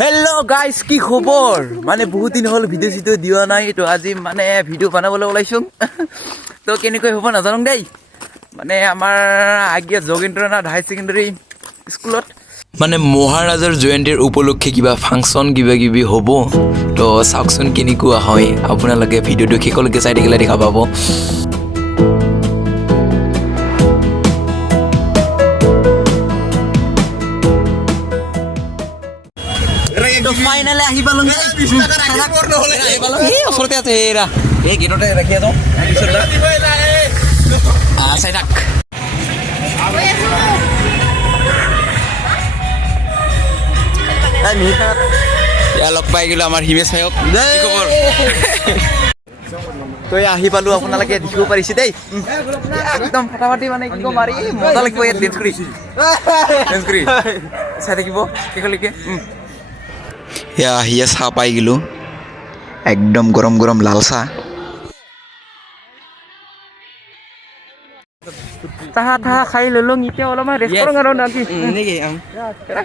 Hello' guys, কি খবৰ? মানে বহুত দিন হ'ল ভিডিঅ' চিডিঅ' দিয়া নাই, তো আজি মানে ভিডিঅ' বনাবলৈ ওলাইছোঁ। তো কেনেকৈ হ'ব নাজানো দেই। মানে আমাৰ আগিয়া যোগেন্দ্ৰনাথ হায়াৰ ছেকেণ্ডেৰী স্কুলত মানে মহাৰাজাৰ জয়ন্তীৰ উপলক্ষে কিবা ফাংচন কিবা কিবি হ'ব। তো চাওকচোন কেনেকুৱা হয়, আপোনালোকে ভিডিঅ'টো শেষলৈকে চাই থাকিলে দেখা পাব। ফাইনেলি আহি পালোঁ। ওচৰতে আছে এৰা এই গেটতে ৰাখি আছোঁ। চাই থাক। লগ পাই গ'লো আমাৰ হিমেশ ভাইক। খবৰ তই আহি পালোঁ, আপোনালোকে দেখিব পাৰিছে দেই। একদম ফাটাফাটি মানে কি ক'ম আৰু মজা লাগিব ইয়াত ডেন্স কৰি চাই থাকিব শেষলৈকে। হিয়া চাহ পাই গ'লোঁ, একদম গৰম গৰম লাল চাহ। চাহ খাই ল'লোঁ, এতিয়া অলপমান ৰেষ্ট কৰোঁ আৰু নেকি।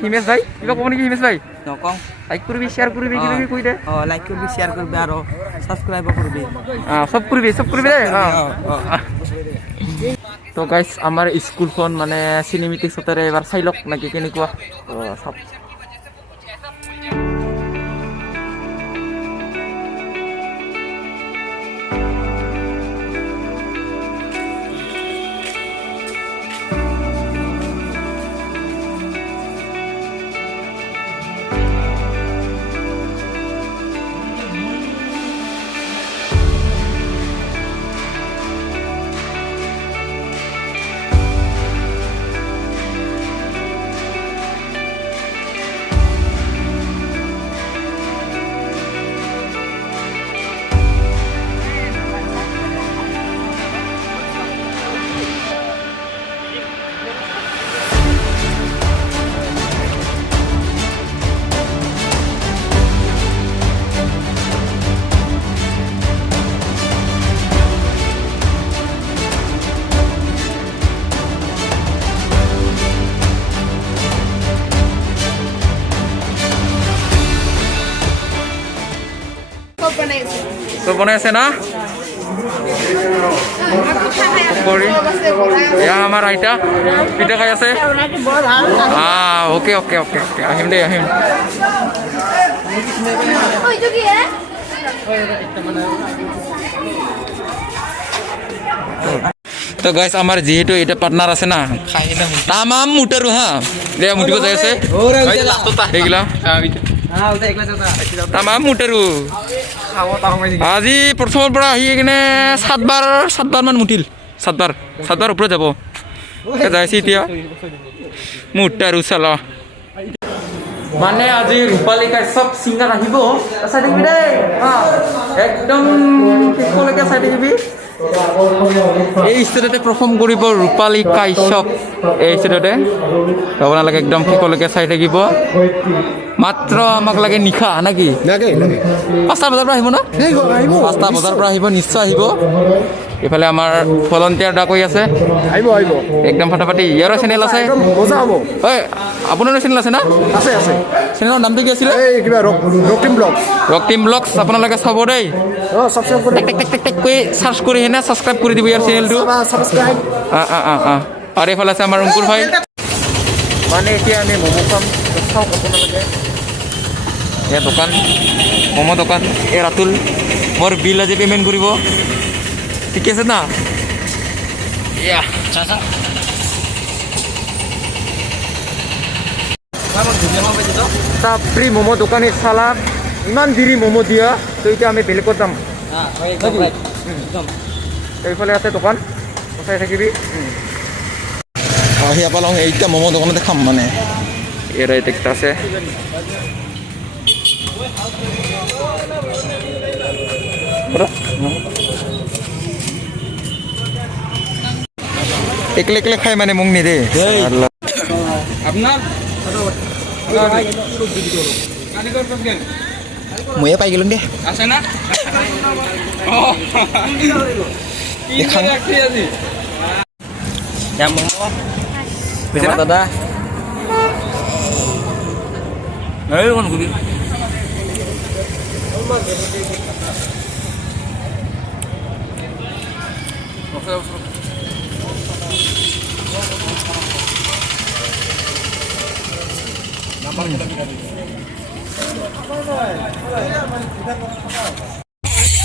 হিমেশ ভাই কিবা ক'ব নেকি? হিমেশ ভাই নকওঁ, লাইক কৰিবি, শ্বেয়াৰ কৰিবি, কিবা কিবি কৈ দে। লাইক কৰিবি, শ্বেয়াৰ কৰিবি আৰু ছাবস্ক্ৰাইব কৰিবি। চব কৰিবি দেই। তো গাইজ, আমাৰ স্কুলখন মানে চিনেমেটিক শ্বটেৰে এবাৰ চাই লওক নেকি কেনেকুৱা। চাওক। চব বনাই আছে না? এয়া আমাৰ আইতা পিঠা খাই আছে। অ'কে অ'কে অ'কে অ'কে, আহিম দেই আহিম। তো গাইজ, আমাৰ যিহেতু এটা পাৰ্টনাৰ আছে না, তামাম মুটাৰো হা দে মুটিব যাই আছে এইগিলা তামাম মুটাৰো। আজি প্ৰথমৰ পৰা আহি কিনে সাতবাৰ মান মুঠিল। সাতবাৰ ওপৰত যাব যাইছে এতিয়া মুটাৰো চালা। মানে আজি ৰূপালী কাশ্যপ ছিংগাৰ আহিব, চাই থাকিবি দেই। একদম শেষলৈকে চাই থাকিবি। এই ষ্টেজতে পাৰফৰ্ম কৰিব ৰূপালী কাশ্যপ। এই ষ্টেজতে আপোনালোকে একদম শেষলৈকে চাই থাকিব। মাত্ৰ আমাক লাগে নিশা নেকি? 5টা বজাৰ পৰা আহিব না? 5টা বজাৰ পৰা আহিব, নিশ্চয় আহিব। এইফালে আমাৰ ভলণ্টিয়াৰ দা কৈ আছে আহিব একদম ফাটাফাটি। ইয়াৰো চেনেল আছে, হয় আপোনাৰো চেনেল আছে না? আছে। চেনেলৰ নামটো কি আছিলে? Rock team blogs. আপোনালোকে চাব দেই, কৈ চাৰ্চ কৰি কিনে ছাবস্ক্ৰাইব কৰি দিব ইয়াৰ চেনেলটো। আৰু এইফালে আছে আমাৰ অংকুৰ ভাই। মানে এতিয়া আমি ম'ম' খাম, চাওক আপোনালোকে। এয়া দোকান, ম'ম' দোকান। এই ৰাতুল মোৰ বিল আজি পে'মেণ্ট কৰিব, ঠিক আছে না? ফ্ৰী ম'ম' দোকানী চালাক, ইমান দেৰি ম'ম' দিয়া। তো এতিয়া আমি বেলেগত যাম। এইফালে আছে দোকান, চাই থাকিবি। সেয়া পালং এইটা ম'ম' দোকানতে খাম মানে। এৰা এটা আছে। একলে খাই মানে মোক নিদে। ময়ে পাই গেলো দে আছে না। দাদা এই কোন ঘুরি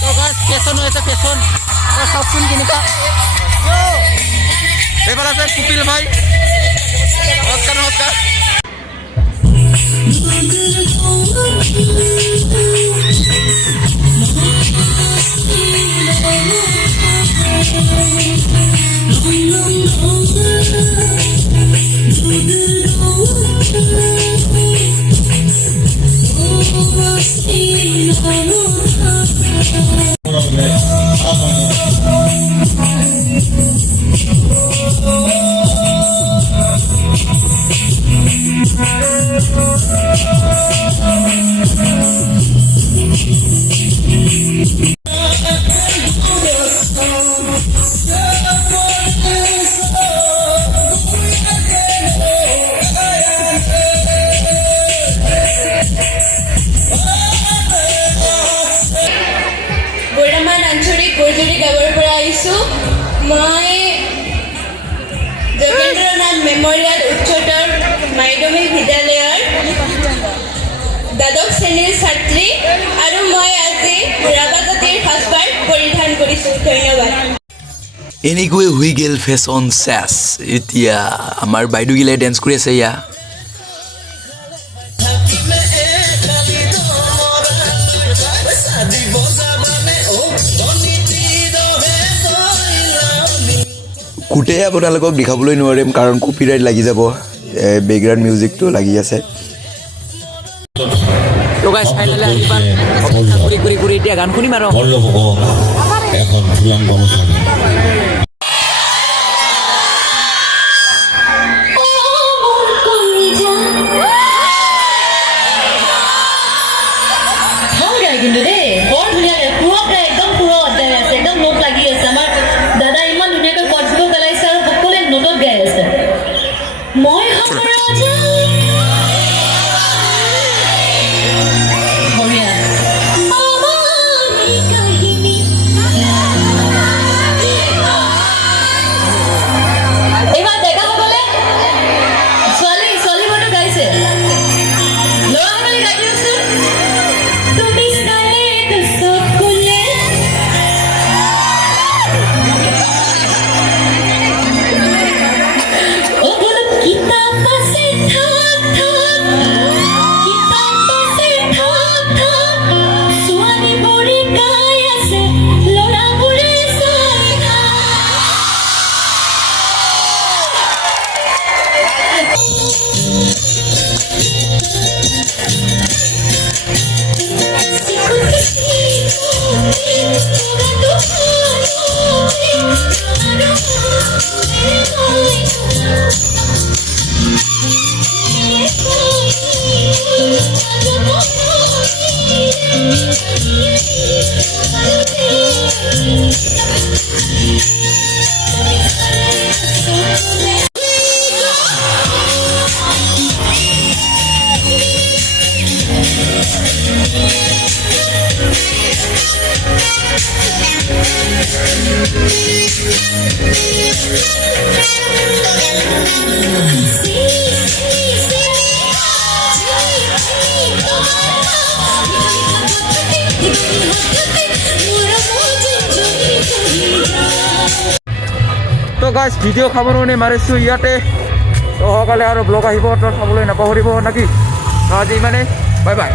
তো গাছ পেছন হয়েছে পেছন সবচুন কেনেকা এবার আছে কুপিল ভাই নমস্কার নমস্কার কৈজুৰি গাঁৱৰ পৰা আহিছোঁ মই যোগেন্দ্ৰনাথ মেমৰিয়েল উচ্চতৰ মাধ্যমিক বিদ্যালয়ৰ দ্বাদশ শ্ৰেণীৰ ছাত্ৰী আৰু মই আজি ৰাভা জাতিৰ সাজপাৰ পৰিধান কৰিছোঁ ধন্যবাদ এনেকৈ হৈ গ'ল ফেশ্বন চেছ এতিয়া আমাৰ বাইদেউগিলাই ডেন্স কৰি আছে ইয়া গোটেই আপোনালোকক দেখাবলৈ নোৱাৰিম কাৰণ কপিৰাইট লাগি যাব বেকগ্ৰাউণ্ড মিউজিকটো লাগি আছে তো গাইস ফাইনালি আহিবা কৰি এতিয়া গান শুনিম আৰু এখন ফুলাম গমছানি কিন্তু দেই বৰ ধুনীয়াকৈ পুৰকৈ একদম পুৰত গাই আছে একদম নোট লাগি আছে আমাৰ দাদা ইমান ধুনীয়াকৈ কণ্ঠটো পেলাইছে আৰু সকলোৱে নোটত গাই আছে মই এইবাৰ ডেকাসকলে ছোৱালীবোৰতো গাইছে ল'ৰাসকলে গাই দিয়কচোন তো গাইজ ভিডিঅ' খাবলৈ মাৰিছোঁ ইয়াতে তো সকালে আৰু ব্লগ আহিব তো চাবলৈ নাপাহৰিব নেকি আজি ইমানেই বাই বাই